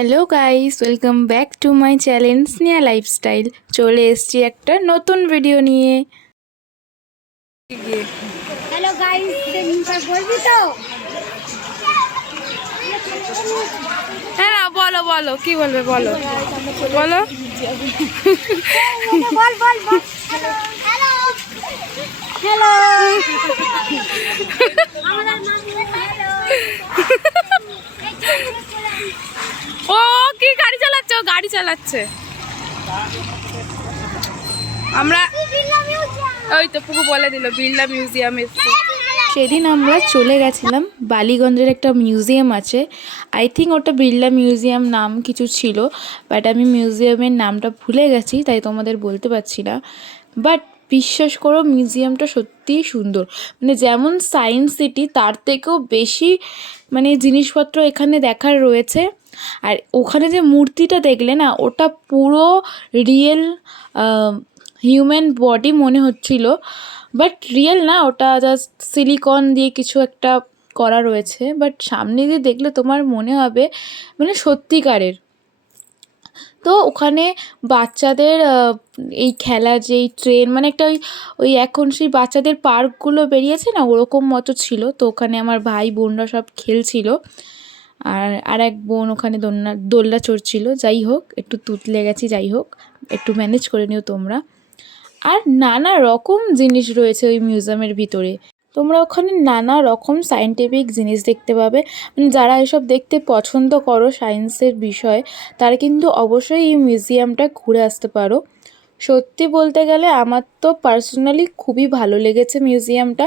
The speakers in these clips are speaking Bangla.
Hello guys welcome back to my channel Sneha lifestyle চলে এসেছি একটা নতুন ভিডিও নিয়ে। হ্যালো গাইস বলবি তো? হ্যাঁ না বলো বলো। কি বলবে বলো? বলো। বল বল বল। হ্যালো হ্যালো ও কি গাড়ি চালাচ্ছে ও গাড়ি চালাচ্ছে? আমরা ওই তো পুকু বলে দিল, বিড়লা মিউজিয়াম এসছে। সেদিন আমরা চলে গেছিলাম, বালিগঞ্জের একটা মিউজিয়াম আছে। আই থিঙ্ক ওটা বিড়লা মিউজিয়াম নাম কিছু ছিল বাট আমি মিউজিয়ামের নামটা ভুলে গেছি, তাই তোমাদের বলতে পারছি না। বাট বিশ্বাস করো, মিউজিয়ামটা সত্যিই সুন্দর। মানে যেমন সায়েন্স সিটি তার থেকেও বেশি মানে জিনিসপত্র এখানে দেখার রয়েছে। আর ওখানে যে মূর্তিটা দেখলে না, ওটা পুরো রিয়েল হিউম্যান বডি মনে হচ্ছিল। বাট রিয়েল না, ওটা জাস্ট সিলিকন দিয়ে কিছু একটা করা রয়েছে। বাট সামনে দিয়ে দেখলে তোমার মনে হবে মানে সত্যিকারের। তো ওখানে বাচ্চাদের এই খেলা যেই ট্রেন মানে একটা ওই ওই এখন সেই বাচ্চাদের পার্কগুলো বেরিয়েছে না, ওরকম মতো ছিল। তো ওখানে আমার ভাই বোনরা সব খেলছিল। আর আর এক বোন ওখানে দোলনা দোলনা চড়ছিল। যাই হোক, একটু তুতলে গেছি যাই হোক, একটু ম্যানেজ করে নিও তোমরা। আর নানা রকম জিনিস রয়েছে ওই মিউজিয়ামের ভিতরে। তোমরা ওখানে নানা রকম সায়েন্টিফিক জিনিস দেখতে পাবে। মানে যারা এসব দেখতে পছন্দ করো সায়েন্সের বিষয়, তারা কিন্তু অবশ্যই এই মিউজিয়ামটা ঘুরে আসতে পারো। সত্যি বলতে গেলে আমার তো পার্সোনালি খুবই ভালো লেগেছে মিউজিয়ামটা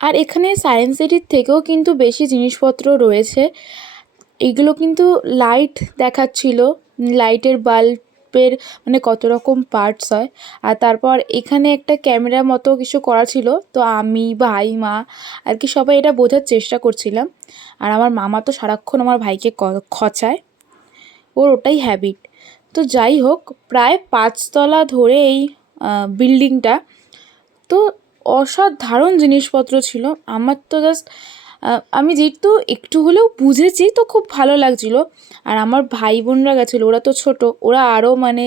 আর এখানে সায়েন্স সিটির থেকেও কিন্তু বেশি জিনিসপত্র রয়েছে। এগুলো কিন্তু লাইট দেখাচ্ছিল লাইটের বাল্বের মানে কত রকম পার্টস হয়। আর তারপর এখানে একটা ক্যামেরা মতো কিছু করা ছিল, তো আমি, ভাই, মা, আর কি সবাই এটা বোঝার চেষ্টা করছিলাম। আর আমার মামা তো সারাক্ষণ আমার ভাইকে খচায়, ওর ওটাই হ্যাবিট তো যাই হোক, প্রায় পাঁচতলা ধরে এই বিল্ডিংটা তো অসাধারণ জিনিসপত্র ছিল, আমার তো জাস্ট আমি যেহেতু একটু হলেও বুঝেছি তো খুব ভালো লাগছিল। আর আমার ভাই বোনরা গেছিল, ওরা তো ছোট, ওরা আরও মানে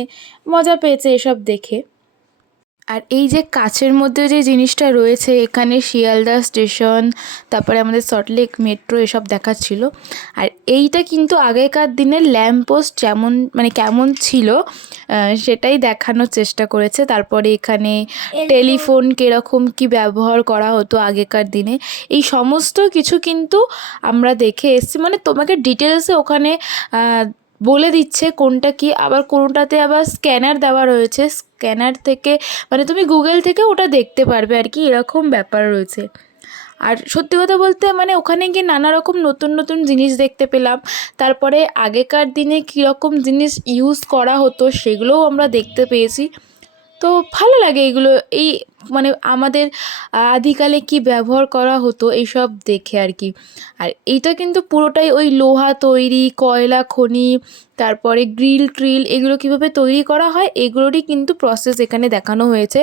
মজা পেয়েছে এসব দেখে। আর এই যে কাছের মধ্যে যে জিনিসটা রয়েছে এখানে শিয়ালদা স্টেশন তারপরে আমাদের সল্টলেক মেট্রো এসব দেখাচ্ছিল। আর এইটা কিন্তু আগেকার দিনের ল্যাম্পপোস্ট যেমন মানে কেমন ছিল সেটাই দেখানোর চেষ্টা করেছে। তারপরে এখানে টেলিফোন কীরকম কি ব্যবহার করা হতো আগেকার দিনে। এই সমস্ত কিছু কিন্তু আমরা দেখে এসেছি। মানে তোমাকে ডিটেলসে ওখানে বলে দিচ্ছে কোনটা কি, আবার কোনোটাতে আবার স্ক্যানার দেওয়া রয়েছে। স্ক্যানার থেকে মানে তুমি গুগল থেকে ওটা দেখতে পারবে আর কি, এরকম ব্যাপার রয়েছে। আর সত্যি কথা বলতে মানে ওখানে গিয়ে নানা রকম নতুন নতুন জিনিস দেখতে পেলাম। তারপরে আগেকার দিনে কীরকম জিনিস ইউজ করা হতো, সেগুলোও আমরা দেখতে পেয়েছি। তো ভালো লাগে এগুলো। এই মানে আমাদের আদিকালে কি ব্যবহার করা হতো এইসব দেখে আর কি। আর এইটা কিন্তু পুরোটাই ওই লোহা তৈরি কয়লা খনি তারপরে গ্রিল ট্রিল এগুলো কীভাবে তৈরি করা হয় এগুলোরই কিন্তু প্রসেস এখানে দেখানো হয়েছে।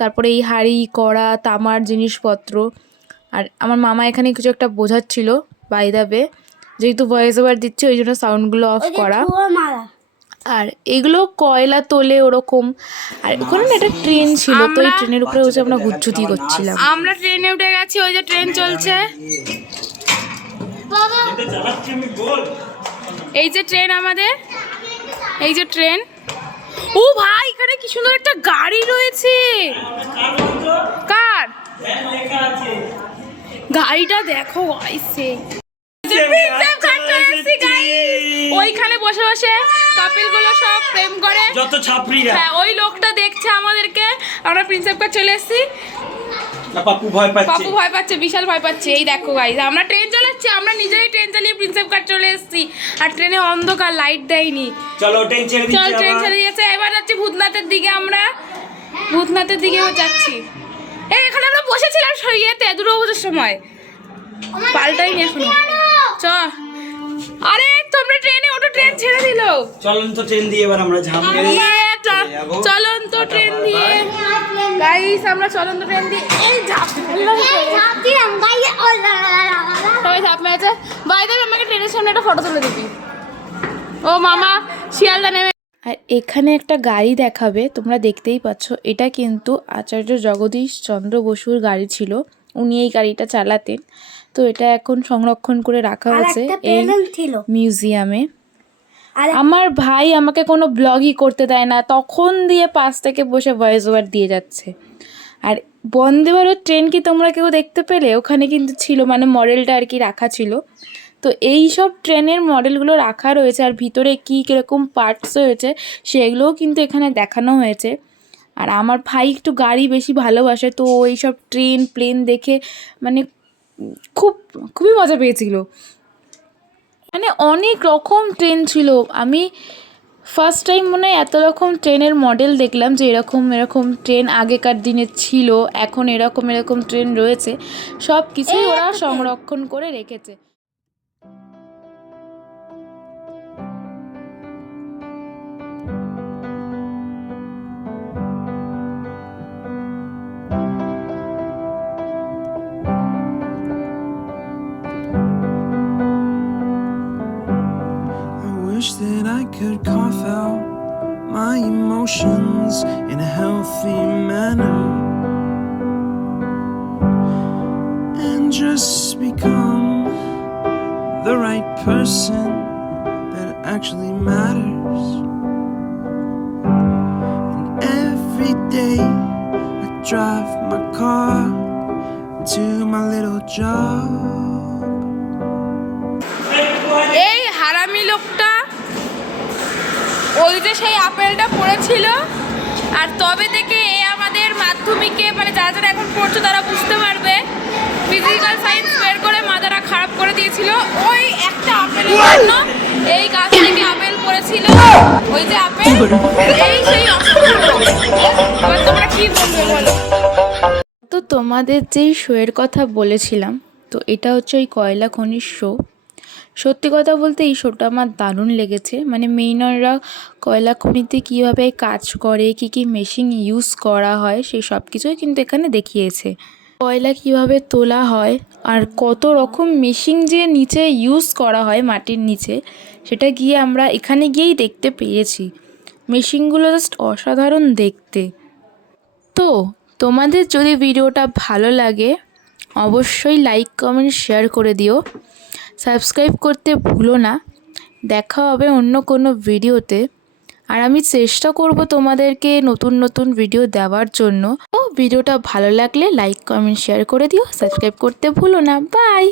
তারপরে এই হাঁড়ি কড়া তামার জিনিসপত্র। আর আমার মামা এখানে কিছু একটা বোঝাচ্ছিল বাই দা বে যেহেতু ভয়েস ওভার দিচ্ছে ওই জন্য সাউন্ডগুলো অফ করা। আর এগুলো কয়লা তোলে ওরকম। আর ওখানে না একটা ট্রেন ছিল তো এই ট্রেনের উপরে বসে আমরা হুচ্ছুতি করছিলাম। আমরা ট্রেনে উঠে গেছি ওই যে ট্রেন চলছে। এই যে ট্রেন আমাদের। এই যে ট্রেন ও ভাই এখানে কি সুন্দর একটা গাড়ি রয়েছে। কার? গাড়িটা দেখো আইসে ওইখানে বসে বসে কাপিলগুলো সব প্রেম করে। যত ছাপড়িরা। হ্যাঁ ওই লোকটা দেখছে আমাদেরকে। আমরা প্রিন্সেপ কার চলে এসেছি। না, পাপ্পু ভয় পাচ্ছে। পাপু ভয় পাচ্ছে বিশাল ভয় পাচ্ছে। এই দেখো গাইজ আমরা ট্রেন চালাচ্ছি আমরা নিজেই ট্রেন চালিয়ে প্রিন্সেপ কার চলে এসেছি। আর ট্রেনে অন্ধকার লাইট দেয়নি। চলো ট্রেন ছেড়ে চল দিচ্ছি ট্রেন আবার। ছেড়ে দিয়েছে। এবার যাচ্ছি ভূতনাথের দিকে আমরা। ভূতনাথের দিকেও যাচ্ছি। এই এখানে আমরা বসেছিলাম ইয়েতে দুটো সময়। পাল্টাইনি এখনও চ। আরে তোমরা ট্রেনে ট্রেন ছেড়ে দিল। চলুন তো ট্রেন দিয়ে এবার আমরা চলন্ত ট্রেন দিয়ে। গাইস আমরা চলন্ত ট্রেন দিয়ে। এই ঝাঁপ। ঝাঁপ। সবাই মেরেছে। আমাকে ট্রেনের সামনে একটা ফটো তুলে দিবি। ও মামা শিয়ালদা নেমে আর এখানে একটা গাড়ি দেখাবে তোমরা দেখতেই পাচ্ছ। এটা কিন্তু আচার্য জগদীশ চন্দ্র বসুর গাড়ি ছিল। উনি এই গাড়িটা চালাতেন। তো এটা এখন সংরক্ষণ করে রাখা হয়েছে এই মিউজিয়ামে। আমার ভাই আমাকে কোনো ব্লগই করতে দেয় না। তখন দিয়ে পাশ থেকে বসে ভয়েস ওভার দিয়ে যাচ্ছে। আর বন্দে ভারত ট্রেন কি তোমরা কেউ দেখতে পেলে? ওখানে কিন্তু ছিল মানে মডেলটা আর কি রাখা ছিল। তো এই সব ট্রেনের মডেলগুলো রাখা রয়েছে আর ভিতরে কী কীরকম পার্টস রয়েছে, সেগুলোও কিন্তু এখানে দেখানো হয়েছে। আর আমার ভাই একটু গাড়ি বেশি ভালোবাসে, তো ওই সব ট্রেন প্লেন দেখে মানে খুব, খুবই মজা পেয়েছিল। মানে অনেক রকম ট্রেন ছিল। আমি ফার্স্ট টাইম মনে হয় এত রকম ট্রেনের মডেল দেখলাম যে এরকম এরকম ট্রেন আগেকার দিনে ছিল এখন এরকম এরকম ট্রেন রয়েছে। সব কিছুই ওরা সংরক্ষণ করে রেখেছে। Emotions in a healthy manner and just become the right person that actually matters. And every day I drive my car to my little job. ওই যে সেই আপেলটা পড়েছিল। আর তবে থেকে এ আমাদের মাধ্যমিকে মানে যারা যারা এখন পড়ছো তারা বুঝতে পারবে ফিজিক্যাল সায়েন্স বের করে মাদারা খারাপ করে দিয়েছিল। ওই একটা আপেলের জন্য এই গাছ থেকে আপেল পড়েছিল। ওই যে আপেল, এই সেই এবার তোমরা কি বলবে বলো? তো তোমাদের যেই শোয়ের কথা বলেছিলাম, তো এটা হচ্ছে ওই কয়লা খনির শো। সত্যি কথা বলতে এই শোটা আমার দারুণ লেগেছে। মানে মেইনররা কয়লা খনিতে কীভাবে কাজ করে, কী কী মেশিন ইউজ করা হয় সেই সব কিছুই কিন্তু এখানে দেখিয়েছে। কয়লা কীভাবে তোলা হয় আর কত রকম মেশিন যে নিচে ইউজ করা হয় মাটির নিচে, সেটা গিয়ে আমরা এখানে গিয়েই দেখতে পেয়েছি। মেশিনগুলো জাস্ট অসাধারণ দেখতে। তো তোমাদের যদি ভিডিওটা ভালো লাগে, অবশ্যই লাইক কমেন্ট শেয়ার করে দিও। সাবস্ক্রাইব করতে ভুলো না। দেখা হবে অন্য কোনো ভিডিওতে। আর আমি চেষ্টা করব তোমাদেরকে নতুন নতুন ভিডিও দেওয়ার জন্য। ভিডিওটা ভালো লাগলে লাইক, কমেন্ট শেয়ার করে দিও। সাবস্ক্রাইব করতে ভুলো না। বাই!